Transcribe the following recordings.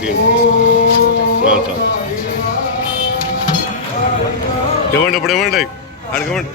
తీయండి. చాలు ఇవ్వండి, ఇప్పుడు ఇవ్వండి, అడిగి ఇవ్వండి.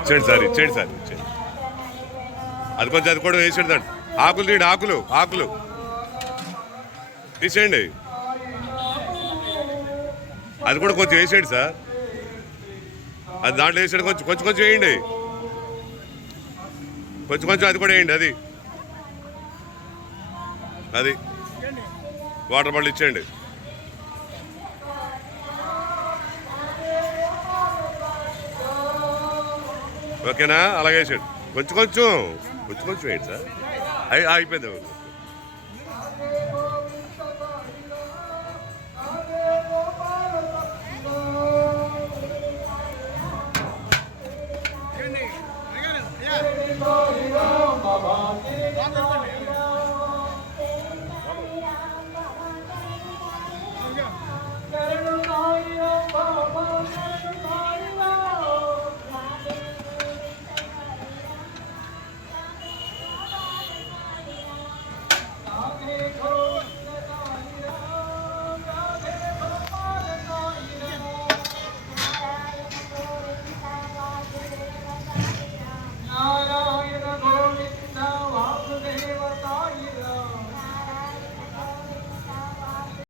ఇచ్చేయండి సార్, ఇచ్చేయండి సార్, ఇచ్చేయండి. అది కొంచెం అది కూడా వేసేయండి. ఆకులు తీయండి, ఆకులు ఆకులు తీసేయండి. అది కూడా కొంచెం వేసేయండి సార్. అది దాంట్లో వేసేయండి, కొంచెం కొంచెం కొంచెం వేయండి, కొంచెం కొంచెం అది కూడా వేయండి. అది అది వాటర్ బాటిల్ ఇచ్చేయండి. ఓకేనా? అలాగే వేసాడు. కొంచెం కొంచెం కొంచెం కొంచెం వేయండి సార్. అయిపోయింది. Yeah.